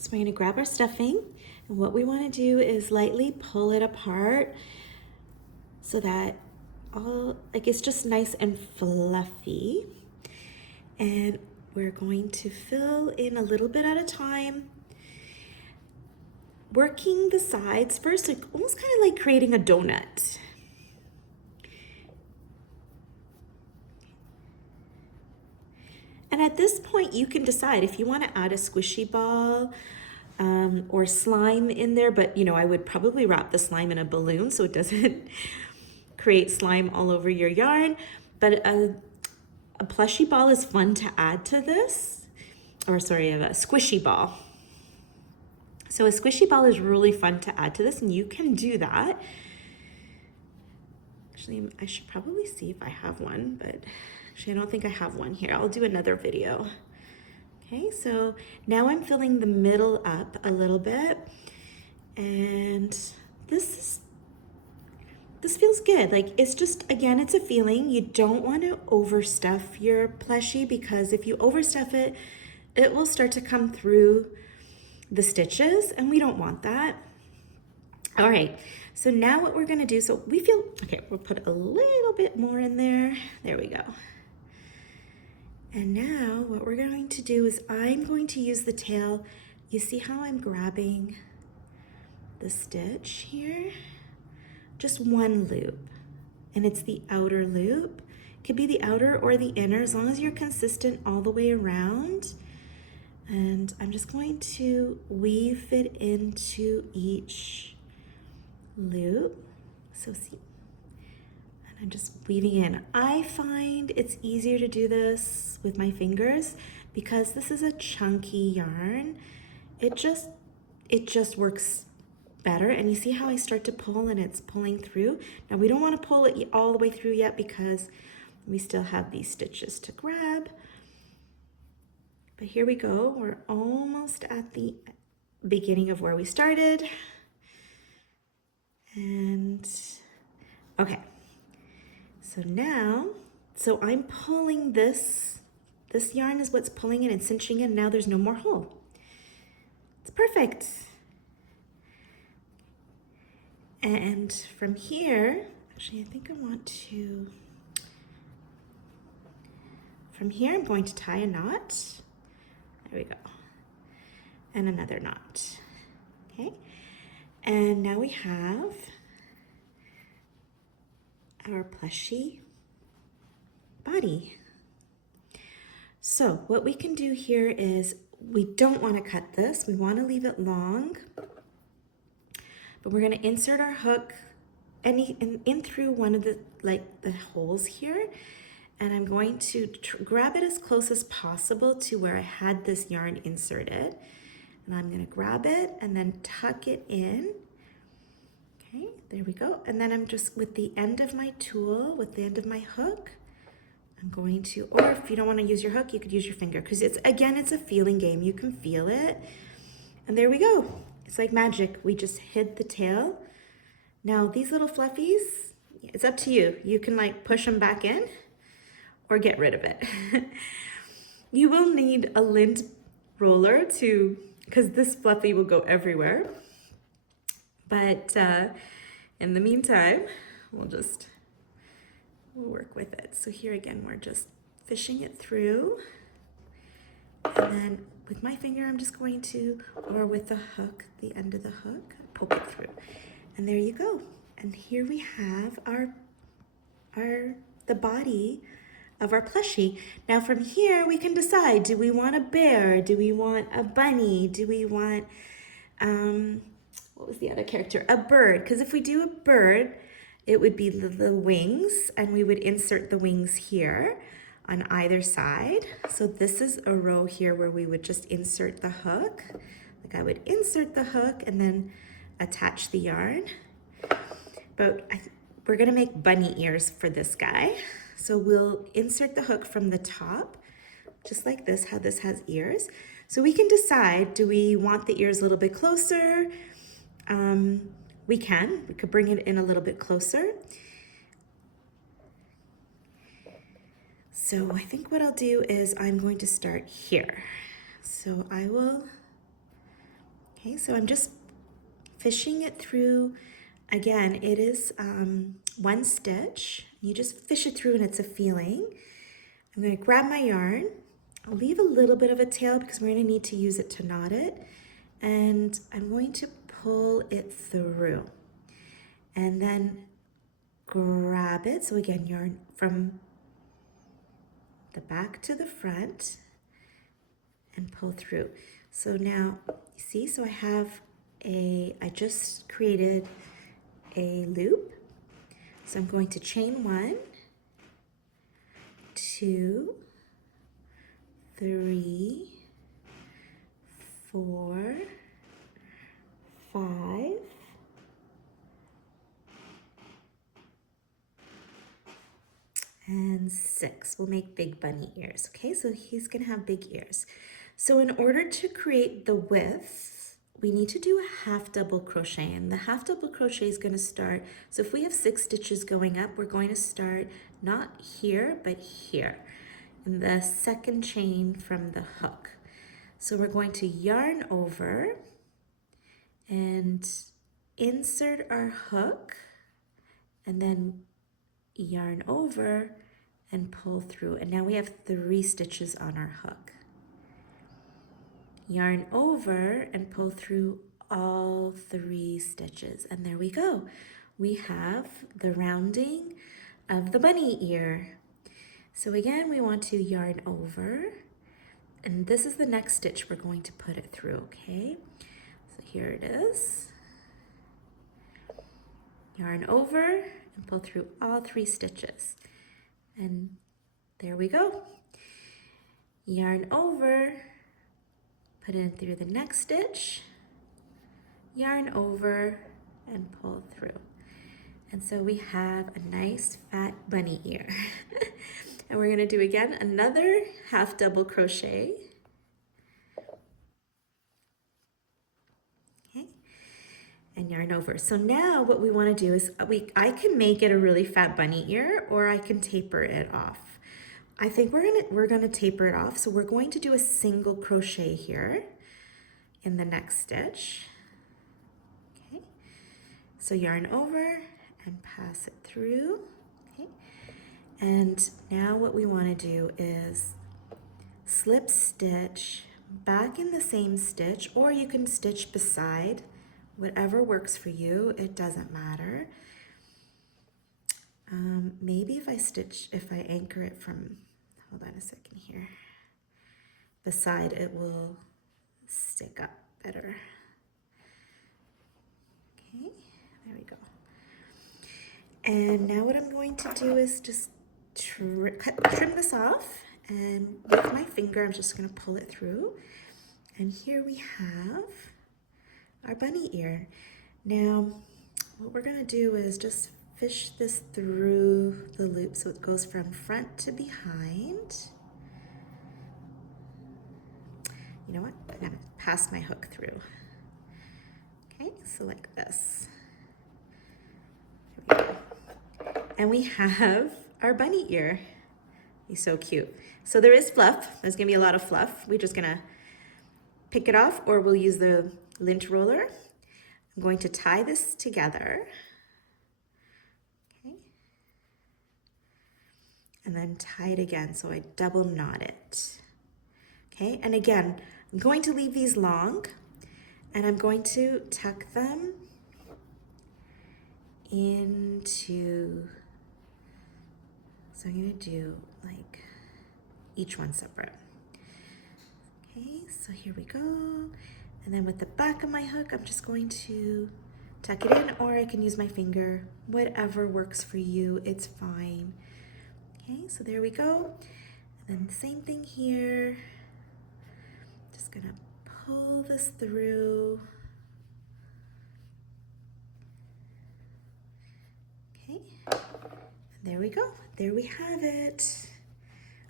So we're gonna grab our stuffing, and what we wanna do is lightly pull it apart so that it's just nice and fluffy. And we're going to fill in a little bit at a time, working the sides first, like almost kind of like creating a donut. And at this point, you can decide if you want to add a squishy ball or slime in there, but I would probably wrap the slime in a balloon so it doesn't create slime all over your yarn. But a plushy ball is fun to add to this, or sorry, a squishy ball. So a squishy ball is really fun to add to this, and you can do that. Actually, I should probably see if I have one, but actually I don't think I have one here. I'll do another video. Okay, so now I'm filling the middle up a little bit, and this feels good. Like, it's just, again, it's a feeling. You don't want to overstuff your plushie, because if you overstuff it, it will start to come through the stitches, and we don't want that. All right, so now what we're gonna do, so we feel, okay, we'll put a little bit more in there. There we go. And now what we're going to do is I'm going to use the tail. You see how I'm grabbing the stitch here? Just one loop, and it's the outer loop. It could be the outer or the inner, as long as you're consistent all the way around. And I'm just going to weave it into each loop. So see, and I'm just weaving in. I find it's easier to do this with my fingers because this is a chunky yarn. It just works better. And you see how I start to pull and it's pulling through. Now we don't want to pull it all the way through yet because we still have these stitches to grab. But here we go. We're almost at the beginning of where we started. And okay, so now, I'm pulling this yarn is what's pulling it and cinching it, and now there's no more hole. It's perfect. And from here, actually I think I want to, from here I'm going to tie a knot. There we go. And another knot, okay? And now we have our plushie body. So what we can do here is, we don't want to cut this. We want to leave it long, but we're going to insert our hook in through one of the holes here. And I'm going to grab it as close as possible to where I had this yarn inserted. And I'm going to grab it and then tuck it in. Okay, there we go. And then I'm just, with the end of my tool, with the end of my hook, I'm going to, or if you don't want to use your hook, you could use your finger, because it's a feeling game. You can feel it. And there we go. It's like magic. We just hid the tail. Now these little fluffies, it's up to you. You can push them back in or get rid of it. You will need a lint roller because this fluffy will go everywhere. But in the meantime, we'll work with it. So here again, we're just fishing it through. And then with my finger, I'm just going to, or with the hook, the end of the hook, poke it through. And there you go. And here we have the body of our plushie. Now from here, we can decide, do we want a bear? Do we want a bunny? Do we want, what was the other character? A bird. Because if we do a bird, it would be the wings, and we would insert the wings here on either side. So this is a row here where we would just insert the hook. Like I would insert the hook and then attach the yarn. But we're gonna make bunny ears for this guy. So we'll insert the hook from the top, just like this, how this has ears. So we can decide, do we want the ears a little bit closer? We could bring it in a little bit closer. So I think what I'll do is I'm going to start here. So I will Okay, so I'm just fishing it through. Again, it is one stitch. You just fish it through and it's a feeling. I'm going to grab my yarn. I'll leave a little bit of a tail because we're going to need to use it to knot it. And I'm going to pull it through. And then grab it. So again, yarn from the back to the front and pull through. So now, you see, so I just created a loop. So I'm going to chain 1, 2, 3, 4, 5, and 6. We'll make big bunny ears. Okay, so he's gonna have big ears. So in order to create the width, we need to do a half double crochet, and the half double crochet is going to start, so if we have 6 stitches going up, we're going to start not here, but here, in the second chain from the hook. So we're going to yarn over and insert our hook, and then yarn over and pull through. And now we have 3 stitches on our hook. Yarn over and pull through all 3 stitches. And there we go. We have the rounding of the bunny ear. So again, we want to yarn over, and this is the next stitch we're going to put it through, okay? So here it is. Yarn over and pull through all 3 stitches. And there we go. Yarn over, put it through the next stitch, yarn over, and pull through. And so we have a nice fat bunny ear. And we're gonna do again another half double crochet. Okay, and yarn over. So now what we wanna do is, I can make it a really fat bunny ear, or I can taper it off. I think we're gonna taper it off. So we're going to do a single crochet here in the next stitch. Okay, so yarn over and pass it through. Okay, and now what we want to do is slip stitch back in the same stitch, or you can stitch beside, whatever works for you, it doesn't matter. Maybe if I anchor it from, hold on a second here, beside, it will stick up better. Okay, there we go. And now what I'm going to do is just trim this off, and with my finger I'm just going to pull it through. And here we have our bunny ear. Now what we're going to do is just fish this through the loop so it goes from front to behind. You know what? I'm going to pass my hook through. Okay, so like this. There we go. And we have our bunny ear. He's so cute. So there is fluff. There's gonna be a lot of fluff. We're just gonna pick it off, or we'll use the lint roller. I'm going to tie this together. Okay. And then tie it again, so I double knot it. Okay, and again, I'm going to leave these long, and I'm going to tuck them into, so I'm gonna do like each one separate. Okay, so here we go. And then with the back of my hook, I'm just going to tuck it in, or I can use my finger. Whatever works for you, it's fine. Okay, so there we go. And then the same thing here. Just gonna pull this through. Okay, there we go. There we have it.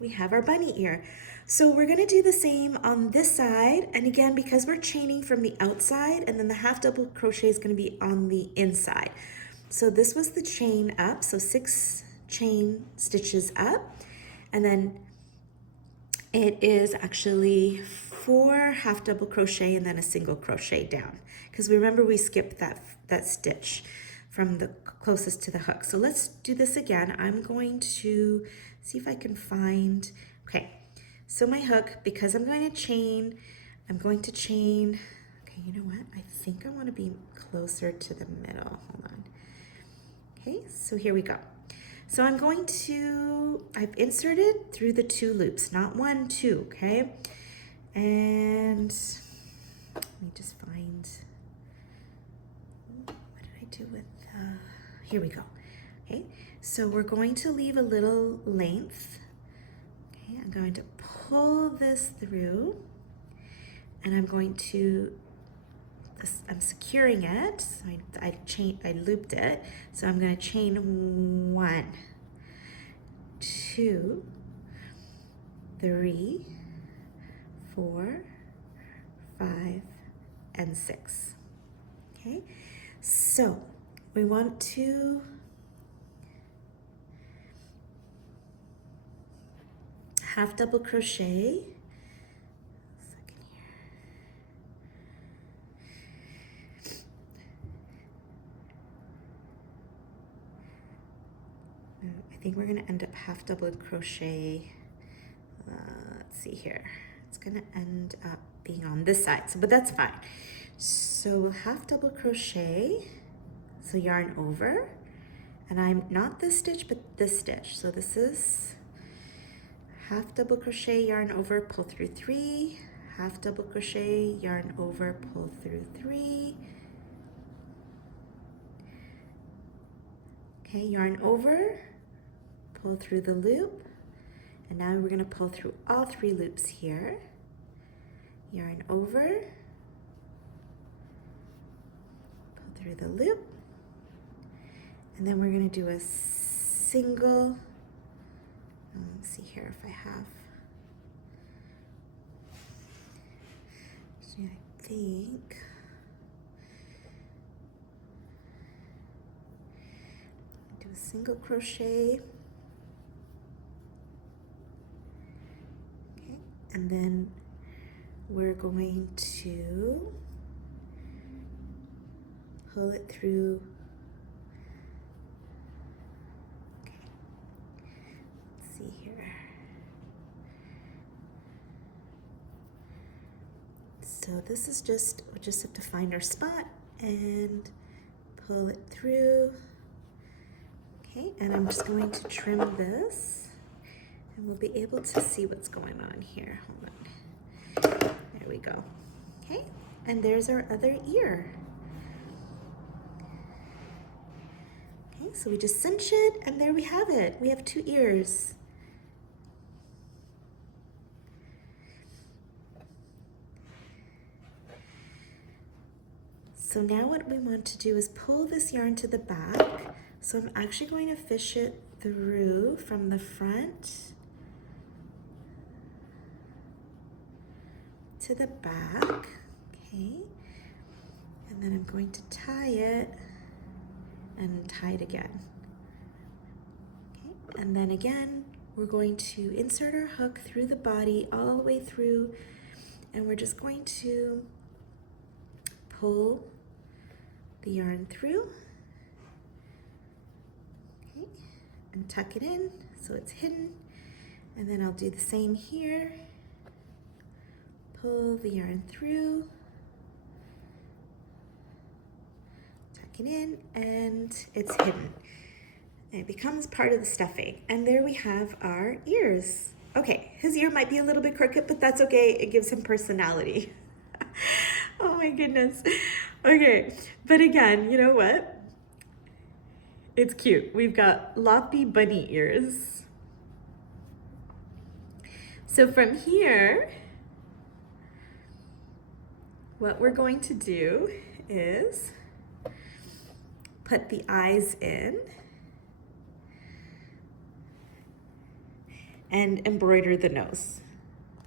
We have our bunny ear. So we're gonna do the same on this side. And again, because we're chaining from the outside, and then the half double crochet is gonna be on the inside. So this was the chain up, so 6 chain stitches up. And then it is actually 4 half double crochet and then a single crochet down, because remember we skipped that stitch from the closest to the hook. So let's do this again. I'm going to see if I can find, okay, so my hook, because I'm going to chain, okay, you know what? I think I want to be closer to the middle. Hold on. Okay, so here we go. So I've inserted through the 2 loops, not 1, 2, okay? And let me just find, what did I do with, here we go. Okay, so we're going to leave a little length. Okay, I'm going to pull this through, and I'm securing it. So I looped it. So I'm going to chain 1, 2, 3, 4, 5, and 6. Okay, so we want to half double crochet. I think we're going to end up half double crochet. Let's see here. It's going to end up being on this side, but that's fine. So we'll half double crochet, so yarn over, and I'm not this stitch, but this stitch. So this is half double crochet, yarn over, pull through 3, half double crochet, yarn over, pull through 3. Okay, yarn over, pull through the loop, and now we're going to pull through all 3 loops here. Yarn over, pull through the loop, and then we're going to do a single, let's see here if I have, so I think, do a single crochet, okay, and then we're going to pull it through. Okay, let's see here. So this is we just have to find our spot and pull it through. Okay, and I'm just going to trim this, and we'll be able to see what's going on here. Hold on. There we go. Okay, and there's our other ear. Okay, so we just cinch it, and there we have it. We have 2 ears. So now what we want to do is pull this yarn to the back. So I'm actually going to fish it through from the front to the back, okay? And then I'm going to tie it and tie it again. Okay, and then again, we're going to insert our hook through the body all the way through, and we're just going to pull the yarn through, okay, and tuck it in so it's hidden. And then I'll do the same here. Pull the yarn through, tuck it in, and it's hidden. And it becomes part of the stuffing. And there we have our ears. Okay, his ear might be a little bit crooked, but that's okay. It gives him personality. Oh my goodness. Okay, but again, you know what? It's cute. We've got loppy bunny ears. So from here, what we're going to do is put the eyes in and embroider the nose.